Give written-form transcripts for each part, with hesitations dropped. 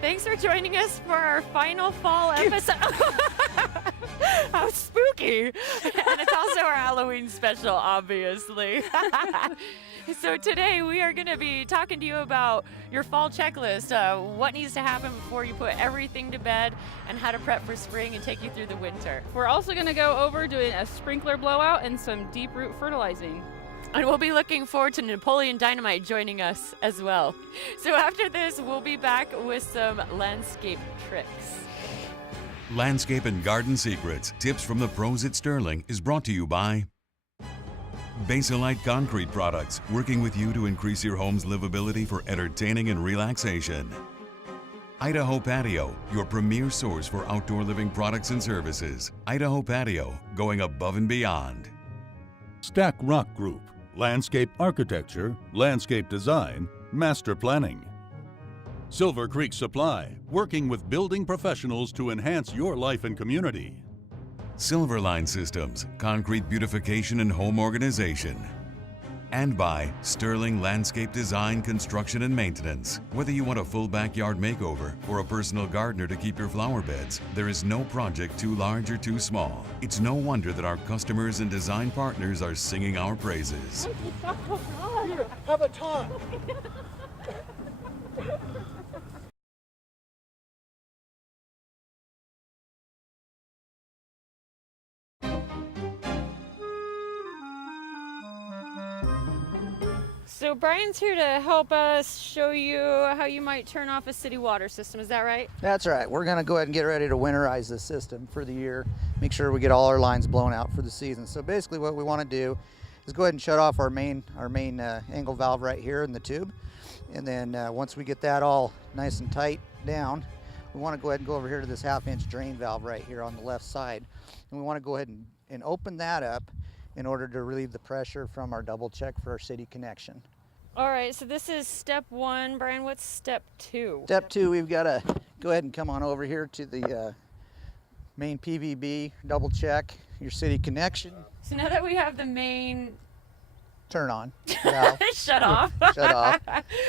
Thanks for joining us for our final fall episode. How spooky. And it's also our Halloween special, obviously. So today we are going to be talking to you about your fall checklist, what needs to happen before you put everything to bed, and how to prep for spring and take you through the winter. We're also going to go over doing a sprinkler blowout and some deep root fertilizing. And we'll be looking forward to Napoleon Dynamite joining us as well. So after this, we'll be back with some landscape tricks. Landscape and Garden Secrets, tips from the pros at Sterling is brought to you by Basilite Concrete Products, working with you to increase your home's livability for entertaining and relaxation. Idaho Patio, your premier source for outdoor living products and services. Idaho Patio, going above and beyond. Stack Rock Group, landscape architecture, landscape design, master planning. Silver Creek Supply, working with building professionals to enhance your life and community. Silverline Systems, concrete beautification and home organization. And by Sterling Landscape Design, Construction and Maintenance. Whether you want a full backyard makeover or a personal gardener to keep your flower beds, there is no project too large or too small. It's no wonder that our customers and design partners are singing our praises. Here, have a talk. So Brian's here to help us show you how you might turn off a city water system. Is that right? That's right. We're going to go ahead and get ready to winterize the system for the year. Make sure we get all our lines blown out for the season. So basically what we want to do is go ahead and shut off our main angle valve right here in the tube. And then once we get that all nice and tight down, we want to go ahead and go over here to this 1/2-inch drain valve right here on the left side. And we want to go ahead and open that up in order to relieve the pressure from our double check for our city connection. All right, so this is step 1. Brian, what's step 2? Step 2, we've got to go ahead and come on over here to the main PVB, double check your city connection. So now that we have the main Turn on. Valve. shut off. Shut off.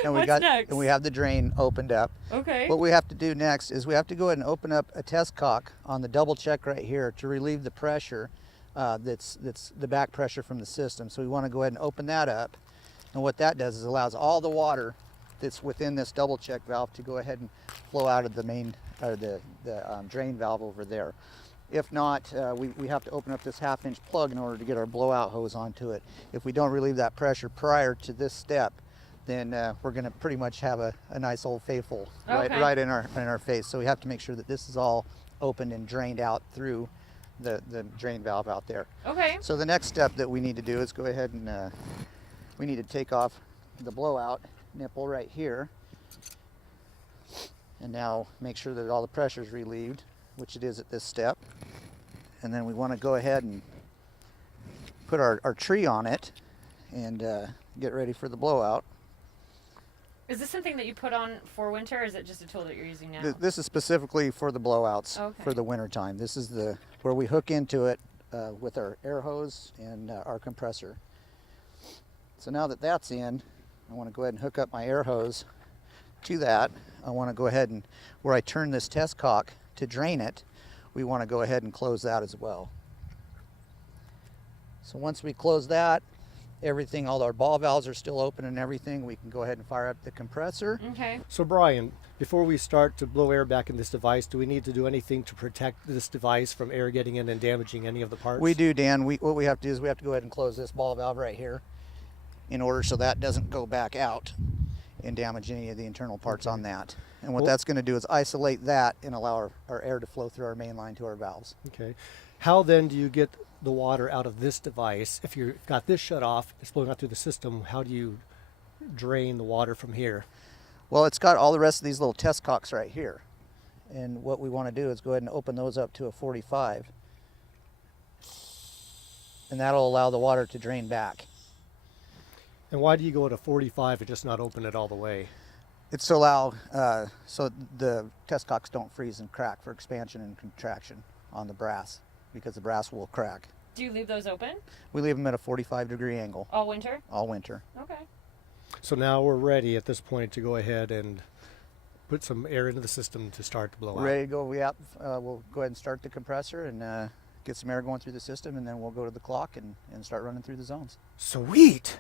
And What's next? And we have the drain opened up. Okay. What we have to do next is we have to go ahead and open up a test cock on the double check right here to relieve the pressure that's the back pressure from the system. So we want to go ahead and open that up. And what that does is allows all the water that's within this double check valve to go ahead and flow out of the main or the drain valve over there. If not, we have to open up this 1/2-inch plug in order to get our blowout hose onto it. If we don't relieve that pressure prior to this step, then we're going to pretty much have a nice old faithful right in our face. So we have to make sure that this is all opened and drained out through the drain valve out there. Okay. So the next step that we need to do is go ahead and we need to take off the blowout nipple right here. And now make sure that all the pressure is relieved, which it is at this step. And then we want to go ahead and put our tree on it and get ready for the blowout. Is this something that you put on for winter, or is it just a tool that you're using now? This is specifically for the blowouts for the winter time. This is where we hook into it with our air hose and our compressor. So now that that's in, I want to go ahead and hook up my air hose to that. I want to go ahead and, where I turn this test cock to drain it, we want to go ahead and close that as well. So once we close that, everything, all our ball valves are still open and everything, we can go ahead and fire up the compressor. Okay. So Brian, before we start to blow air back in this device, do we need to do anything to protect this device from air getting in and damaging any of the parts? We do, Dan. What we have to do is we have to go ahead and close this ball valve right here in order so that doesn't go back out and damage any of the internal parts on that. And what that's going to do is isolate that and allow our air to flow through our main line to our valves. Okay. How then do you get the water out of this device? If you've got this shut off, it's flowing out through the system, how do you drain the water from here? Well, it's got all the rest of these little test cocks right here. And what we want to do is go ahead and open those up to a 45. And that'll allow the water to drain back. And why do you go to 45 and just not open it all the way? It's to allow, so the test cocks don't freeze and crack for expansion and contraction on the brass, because the brass will crack. Do you leave those open We leave them at a 45-degree angle all winter? all winter. Okay. So now we're ready at this point to go ahead and put some air into the system to start the blowout. Ready to go? Yeah, we'll go ahead and start the compressor and get some air going through the system, and then we'll go to the clock and start running through the zones. Sweet.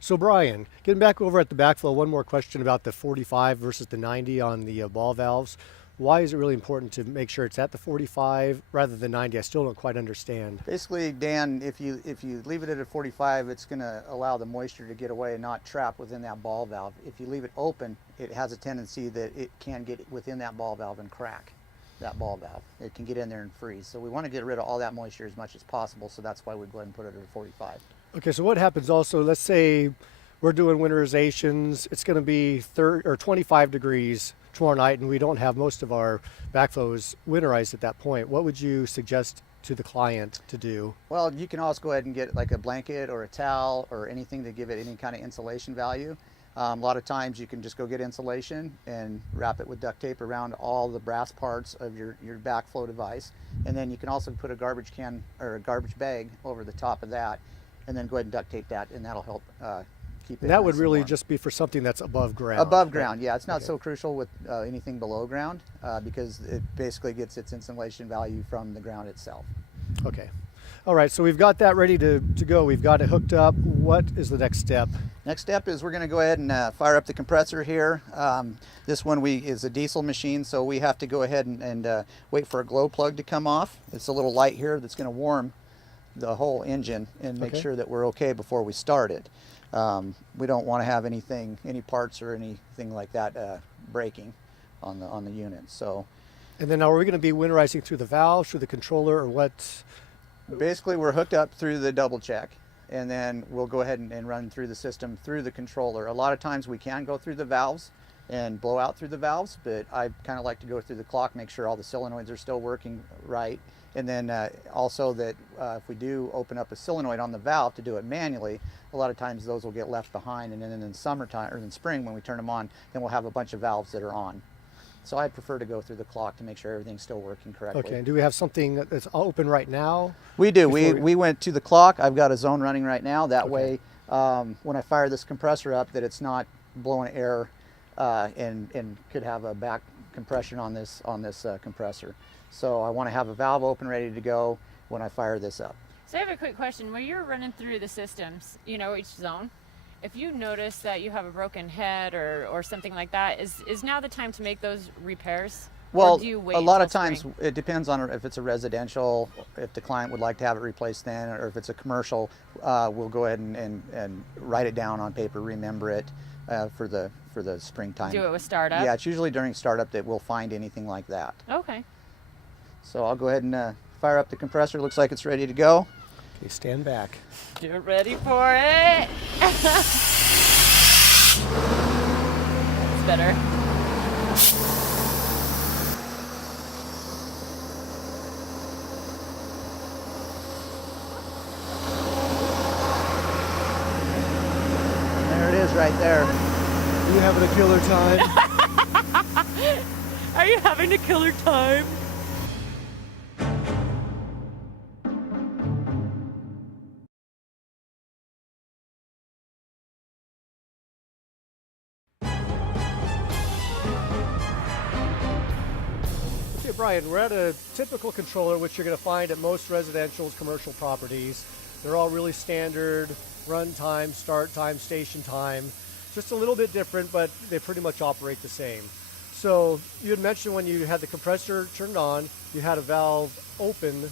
So Brian, getting back over at the backflow, one more question about the 45 versus the 90 on the ball valves. Why is it really important to make sure it's at the 45 rather than 90? I still don't quite understand. Basically, Dan, if you leave it at a 45, it's going to allow the moisture to get away and not trap within that ball valve. If you leave it open, it has a tendency that it can get within that ball valve and crack that ball valve. It can get in there and freeze. So we want to get rid of all that moisture as much as possible, so that's why we go ahead and put it at a 45. Okay, so what happens also, let's say we're doing winterizations, it's going to be 25 degrees tomorrow night and we don't have most of our backflows winterized at that point. What would you suggest to the client to do? Well, you can also go ahead and get like a blanket or a towel or anything to give it any kind of insulation value. A lot of times you can just go get insulation and wrap it with duct tape around all the brass parts of your backflow device. And then you can also put a garbage can or a garbage bag over the top of that and then go ahead and duct tape that, and that'll help keep it That would nice and really warm. just be for something that's above ground. Above ground, yeah. It's not Okay. so crucial with anything below ground because it basically gets its insulation value from the ground itself. Okay. All right, so we've got that ready to go. We've got it hooked up. What is the next step? Next step is we're going to go ahead and fire up the compressor here. This one is a diesel machine, so we have to go ahead and wait for a glow plug to come off. It's a little light here that's going to warm the whole engine and make Okay. sure that we're okay before we start it. We don't want to have any parts or anything like that breaking on the unit. So And then now are we going to be winterizing through the valve, through the controller, or what? basically we're hooked up through the double check, and then we'll go ahead and run through the system through the controller. A lot of times we can go through the valves and blow out through the valves, but I kind of like to go through the clock, make sure all the solenoids are still working right. And then also that if we do open up a solenoid on the valve to do it manually, a lot of times those will get left behind, and then in summertime or in spring when we turn them on, then we'll have a bunch of valves that are on. So I prefer to go through the clock to make sure everything's still working correctly. Okay, and do we have something that's open right now? We do. Before We went to the clock. I've got a zone running right now. That Okay. way, when I fire this compressor up, that it's not blowing air and could have a back compression on this compressor. So I want to have a valve open, ready to go when I fire this up. So I have a quick question. When you're running through the systems, each zone, if you notice that you have a broken head or something like that, is now the time to make those repairs? Well, or do you wait a lot of until times spring? it depends on if it's a residential, if the client would like to have it replaced then, or if it's a commercial, we'll go ahead and write it down on paper, remember it for the springtime. Do it with startup? Yeah, it's usually during startup that we'll find anything like that. Okay. So I'll go ahead and fire up the compressor. Looks like it's ready to go. Okay, stand back. Get ready for it. It's better. There it is right there. Are you having a killer time? Are you having a killer time? Okay, Brian, we're at a typical controller, which you're going to find at most residential, commercial properties. They're all really standard: run time, start time, station time. Just a little bit different, but they pretty much operate the same. So you had mentioned when you had the compressor turned on, you had a valve open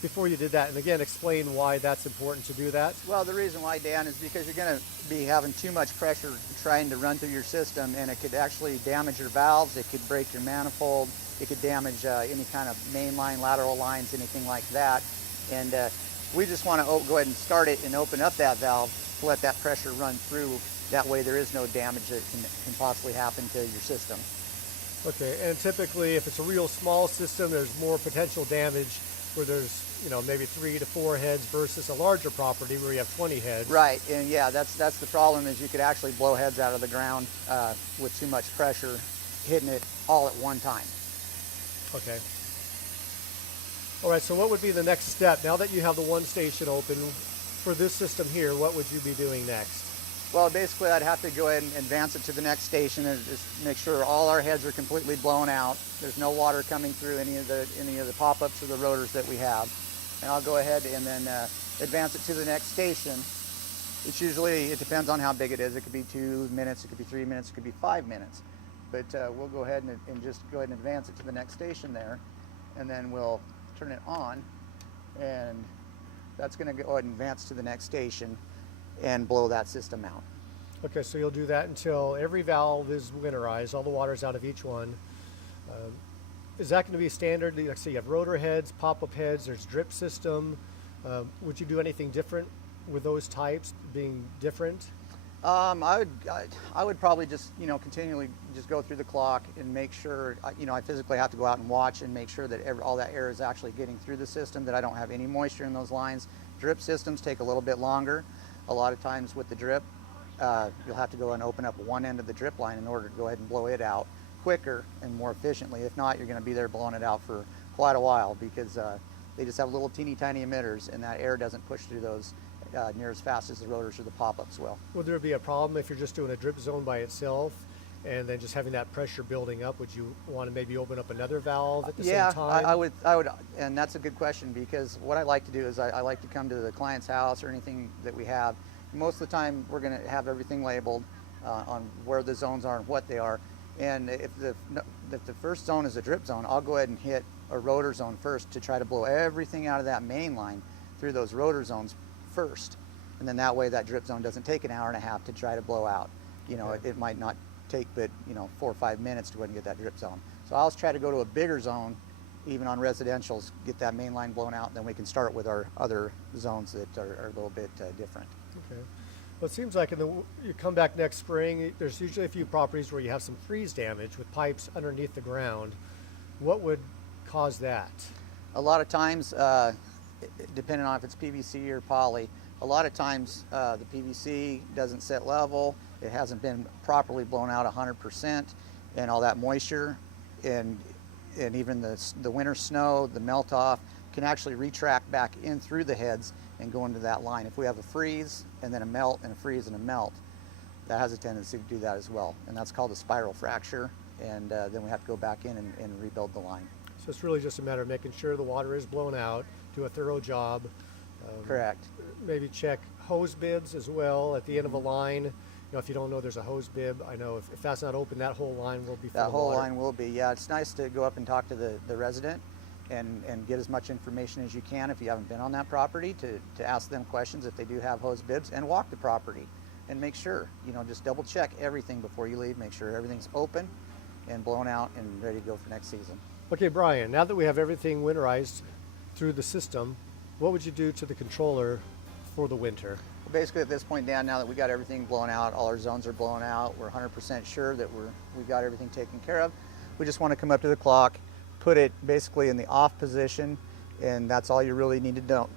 before you did that. And again, explain why that's important to do that. Well, the reason why, Dan, is because you're going to be having too much pressure trying to run through your system, and it could actually damage your valves. It could break your manifold. It could damage any kind of main line, lateral lines, anything like that. And we just want to go ahead and start it and open up that valve to let that pressure run through. That way there is no damage that can possibly happen to your system. Okay, and typically if it's a real small system, there's more potential damage where there's, maybe 3 to 4 heads versus a larger property where you have 20 heads. Right, and yeah, that's the problem, is you could actually blow heads out of the ground with too much pressure hitting it all at one time. Okay. All right, so what would be the next step? Now that you have the one station open for this system here, what would you be doing next? Well, basically, I'd have to go ahead and advance it to the next station and just make sure all our heads are completely blown out. There's no water coming through any of the pop-ups or the rotors that we have. And I'll go ahead and then advance it to the next station. It's usually, it depends on how big it is. It could be 2 minutes, it could be 3 minutes, it could be 5 minutes. But we'll go ahead and just go ahead and advance it to the next station there. And then we'll turn it on. And that's going to go ahead and advance to the next station and blow that system out. Okay, so you'll do that until every valve is winterized, all the water's out of each one. Is that going to be standard? Like say you have rotor heads, pop-up heads, there's drip system. Would you do anything different with those types being different? I would probably just, continually just go through the clock and make sure, I physically have to go out and watch and make sure that all that air is actually getting through the system, that I don't have any moisture in those lines. Drip systems take a little bit longer. A lot of times with the drip, you'll have to go and open up one end of the drip line in order to go ahead and blow it out quicker and more efficiently. If not, you're going to be there blowing it out for quite a while because they just have little teeny tiny emitters and that air doesn't push through those near as fast as the rotors or the pop-ups will. Would there be a problem if you're just doing a drip zone by itself and then just having that pressure building up? Would you want to maybe open up another valve at the same time? I would, and that's a good question because what I like to do is I like to come to the client's house or anything that we have. Most of the time we're going to have everything labeled on where the zones are and what they are. And if the first zone is a drip zone, I'll go ahead and hit a rotor zone first to try to blow everything out of that main line through those rotor zones first. And then that way that drip zone doesn't take an hour and a half to try to blow out. It might not take but 4 or 5 minutes to go ahead and get that drip zone. So I always try to go to a bigger zone, even on residentials, get that main line blown out, and then we can start with our other zones that are a little bit different. Okay. Well, it seems like you come back next spring, there's usually a few properties where you have some freeze damage with pipes underneath the ground. What would cause that? A lot of times, depending on if it's PVC or poly, a lot of times the PVC doesn't set level, it hasn't been properly blown out 100%, and all that moisture and even the winter snow, the melt off, can actually retract back in through the heads and go into that line. If we have a freeze and then a melt and a freeze and a melt, that has a tendency to do that as well. And that's called a spiral fracture, and then we have to go back in and rebuild the line. So it's really just a matter of making sure the water is blown out, do a thorough job. Correct. Maybe check hose bibs as well at the end of a line. If you don't know there's a hose bib, I know if that's not open, that whole line will be full of water. That whole line will be, yeah. It's nice to go up and talk to the resident and get as much information as you can if you haven't been on that property, to ask them questions if they do have hose bibs, and walk the property and make sure, just double check everything before you leave, make sure everything's open and blown out and ready to go for next season. Okay, Brian, now that we have everything winterized through the system, what would you do to the controller for the winter? Well, basically at this point, Dan, now that we got everything blown out, all our zones are blown out, we're 100% sure that we got everything taken care of. We just want to come up to the clock, put it basically in the off position, and that's all you really need to do.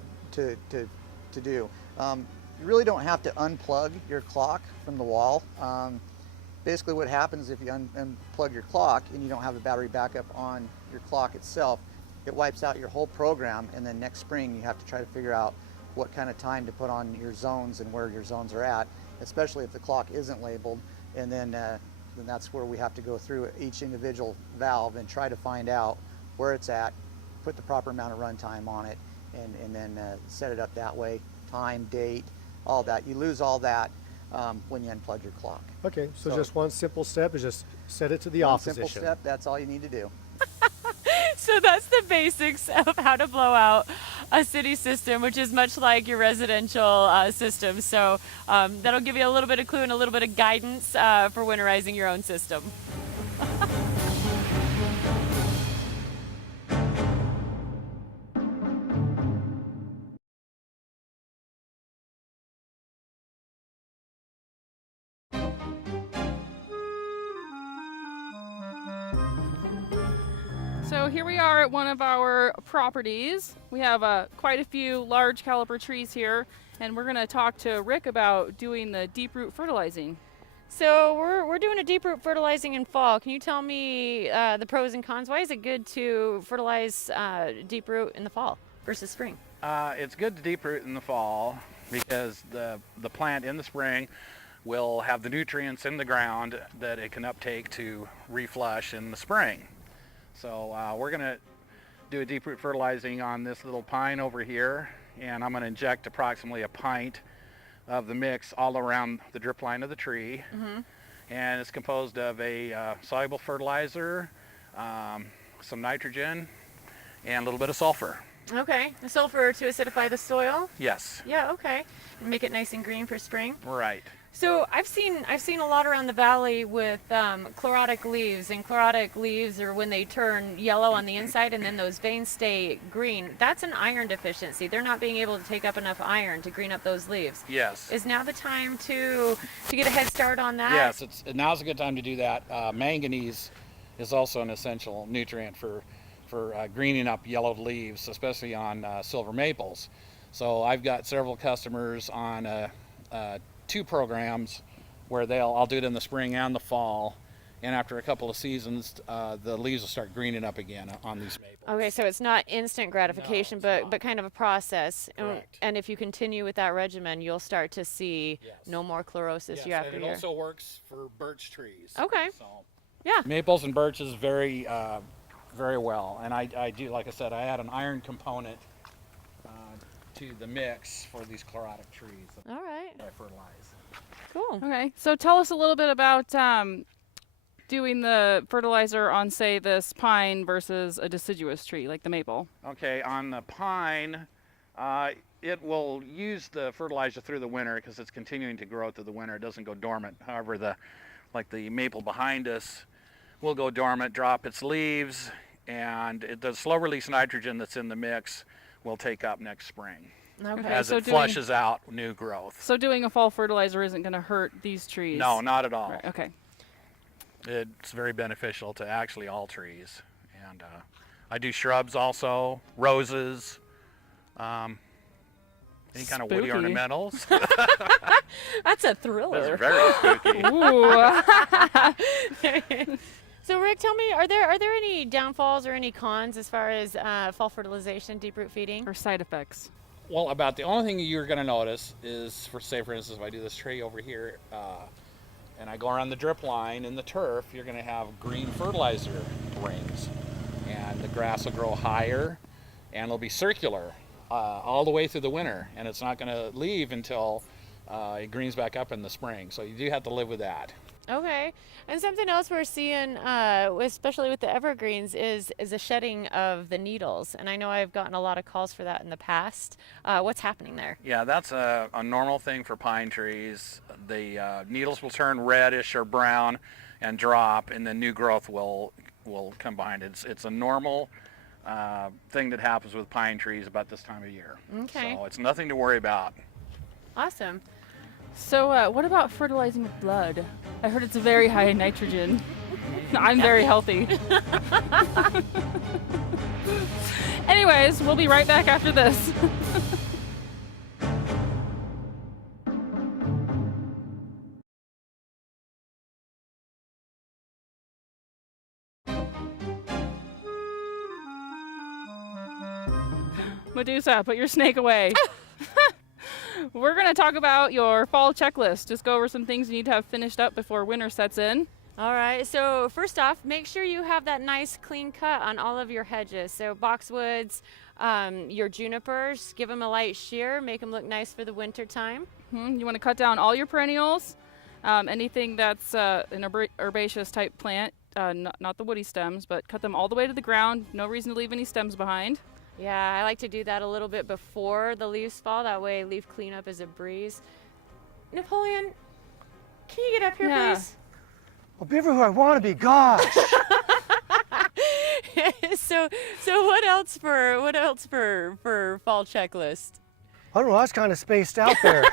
You really don't have to unplug your clock from the wall. Basically what happens if you unplug your clock and you don't have a battery backup on your clock itself, it wipes out your whole program, and then next spring you have to try to figure out what kind of time to put on your zones and where your zones are at, especially if the clock isn't labeled. And then that's where we have to go through each individual valve and try to find out where it's at, put the proper amount of runtime on it, and then set it up that way, time, date, all that. You lose all that when you unplug your clock. Okay, so just one simple step is just set it to the off simple position. Step, that's all you need to do. So that's the basics of how to blow out a city system, which is much like your residential system. So that'll give you a little bit of clue and a little bit of guidance for winterizing your own system. So here we are at one of our properties. We have quite a few large caliper trees here, and we're going to talk to Rick about doing the deep root fertilizing. So we're doing a deep root fertilizing in fall. Can you tell me the pros and cons? Why is it good to fertilize deep root in the fall versus spring? It's good to deep root in the fall because the plant in the spring will have the nutrients in the ground that it can uptake to reflush in the spring. So we're going to do a deep root fertilizing on this little pine over here, and I'm going to inject approximately a pint of the mix all around the drip line of the tree. And it's composed of a soluble fertilizer, some nitrogen, and a little bit of sulfur. Okay. The sulfur to acidify the soil. Yes. Yeah. Okay. Make it nice and green for spring. Right. So I've seen a lot around the valley with chlorotic leaves, and chlorotic leaves are when they turn yellow on the inside and then those veins stay green. That's an iron deficiency. They're not being able to take up enough iron to green up those leaves. Yes. Is now the time to get a head start on that? Yes, now's a good time to do that. Manganese is also an essential nutrient for greening up yellowed leaves, especially on silver maples. So I've got several customers on 2 programs where I'll do it in the spring and the fall, and after a couple of seasons, the leaves will start greening up again on these maples. Okay, so it's not instant gratification, No, it's but not. kind of a process. Correct. And if you continue with that regimen, you'll start to see Yes. no more chlorosis Yes, year after and it year. also works for birch trees. Okay. So Yeah. maples and birches very well, and I do, like I said, I add an iron component to the mix for these chlorotic trees that All right. I fertilize. Cool. Okay, so tell us a little bit about doing the fertilizer on, say, this pine versus a deciduous tree like the maple. Okay, on the pine, it will use the fertilizer through the winter because it's continuing to grow through the winter. It doesn't go dormant. However, the maple behind us will go dormant, drop its leaves, and the slow release nitrogen that's in the mix will take up next spring Okay. as so it doing- flushes out new growth. So doing a fall fertilizer isn't going to hurt these trees? No, not at all. Right, okay. It's very beneficial to actually all trees. And I do shrubs also, roses, any kind of woody Spooky. ornamentals. That's a That's thriller. very spooky. Ooh. So Rick, tell me, are there any downfalls or any cons as far as fall fertilization, deep root feeding? Or side effects. Well, about the only thing you're going to notice is, for instance, if I do this tree over here, and I go around the drip line in the turf, you're going to have green fertilizer rings, and the grass will grow higher, and it'll be circular all the way through the winter, and it's not going to leave until it greens back up in the spring. So you do have to live with that. Okay. And something else we're seeing, especially with the evergreens, is a shedding of the needles. And I know I've gotten a lot of calls for that in the past. What's happening there? Yeah, that's a normal thing for pine trees. The needles will turn reddish or brown and drop, and then new growth will come behind it. It's a normal thing that happens with pine trees about this time of year. Okay. So it's nothing to worry about. Awesome. So what about fertilizing with blood? I heard it's very high in nitrogen. I'm very healthy. Anyways, we'll be right back after this. Medusa, put your snake away. We're going to talk about your fall checklist. Just go over some things you need to have finished up before winter sets in. All right. So first off, make sure you have that nice clean cut on all of your hedges. So boxwoods, your junipers, give them a light shear, make them look nice for the winter time. You want to cut down all your perennials, anything that's an herbaceous type plant, not the woody stems, but cut them all the way to the ground. No reason to leave any stems behind. Yeah, I like to do that a little bit before the leaves fall. That way leaf cleanup is a breeze. Napoleon, can you get up here, Yeah. please? Well, Beaver, who I want to be, gosh. so what else for fall checklist? I don't know, that's kind of spaced out there.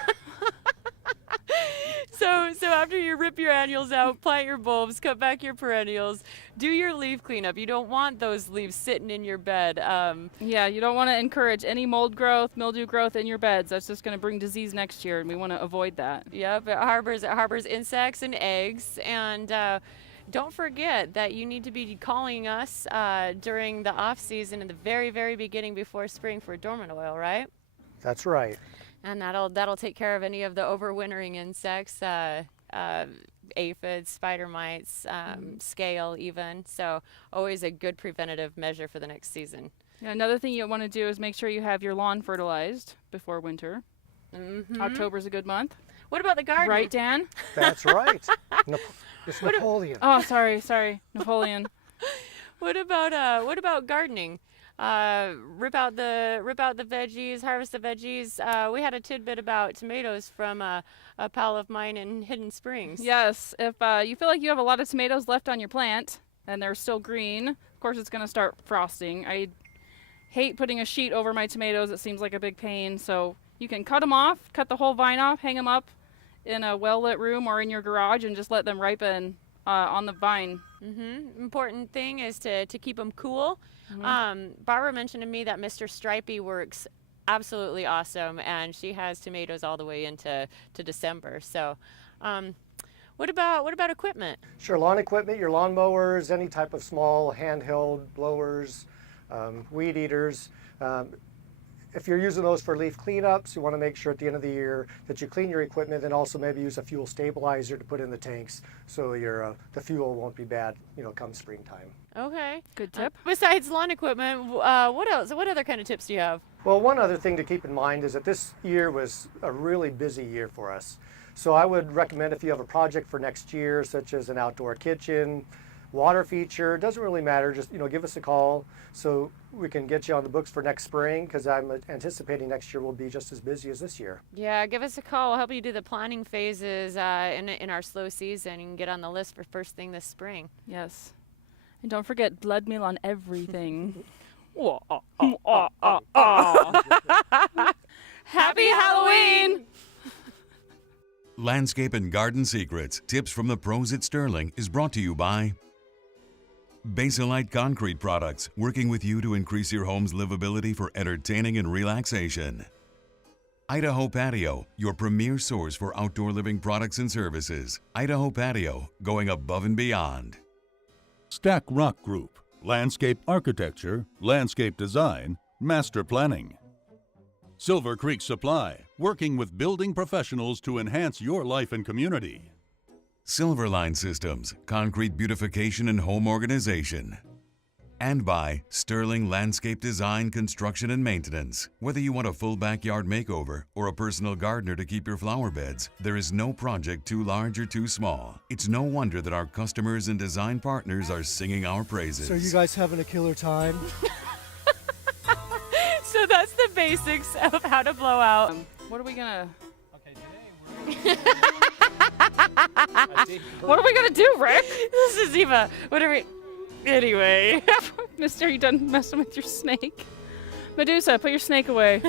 So after you rip your annuals out, plant your bulbs, cut back your perennials, do your leaf cleanup. You don't want those leaves sitting in your bed. Yeah, you don't want to encourage any mold growth, mildew growth in your beds. That's just going to bring disease next year, and we want to avoid that. Yep, it harbors insects and eggs. And don't forget that you need to be calling us during the off season in the very, very beginning before spring for dormant oil, right? That's right. and that'll take care of any of the overwintering insects, aphids, spider mites, scale even. So always a good preventative measure for the next season. Yeah, another thing you want to do is make sure you have your lawn fertilized before winter. October's a good month. What about the garden? Right, Dan? That's right. It's Napoleon. Oh, sorry, Napoleon. What about gardening? Rip out the veggies, harvest the veggies. We had a tidbit about tomatoes from a pal of mine in Hidden Springs. Yes, if you feel like you have a lot of tomatoes left on your plant and they're still green, of course it's going to start frosting. I hate putting a sheet over my tomatoes. It seems like a big pain. So you can cut them off, cut the whole vine off, hang them up in a well-lit room or in your garage and just let them ripen on the vine. Important thing is to keep them cool. Barbara mentioned to me that Mr. Stripey works absolutely awesome, and she has tomatoes all the way into December. So what about equipment? Sure, lawn equipment, your lawn mowers, any type of small handheld blowers, weed eaters. If you're using those for leaf cleanups, you want to make sure at the end of the year that you clean your equipment, and also maybe use a fuel stabilizer to put in the tanks so your the fuel won't be bad, come springtime. Okay. Good tip. Besides lawn equipment, what else? What other kind of tips do you have? Well, one other thing to keep in mind is that this year was a really busy year for us. So I would recommend, if you have a project for next year, such as an outdoor kitchen, water feature, it doesn't really matter, just give us a call so we can get you on the books for next spring, because I'm anticipating next year will be just as busy as this year. Yeah, give us a call. We'll help you do the planning phases in our slow season. You can get on the list for first thing this spring. Yes. And don't forget blood meal on everything. Happy Halloween! Landscape and Garden Secrets, tips from the pros at Sterling is brought to you by Baselite Concrete Products, working with you to increase your home's livability for entertaining and relaxation. Idaho Patio, your premier source for outdoor living products and services. Idaho Patio, going above and beyond. Stack Rock Group, landscape architecture, landscape design, master planning. Silver Creek Supply, working with building professionals to enhance your life and community. Silverline Systems, concrete beautification and home organization. And by Sterling Landscape Design, Construction and Maintenance. Whether you want a full backyard makeover or a personal gardener to keep your flower beds, there is no project too large or too small. It's no wonder that our customers and design partners are singing our praises. So you guys having a killer time? So that's the basics of how to blow out. What are we gonna? Okay, today What are we gonna do, Rick? This is Eva. What are we? Anyway. Mister, you done messing with your snake? Medusa, put your snake away.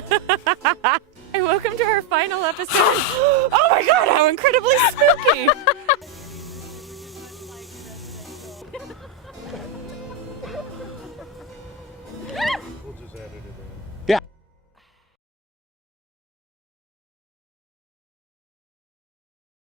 And welcome to our final episode. Oh my God! How incredibly spooky!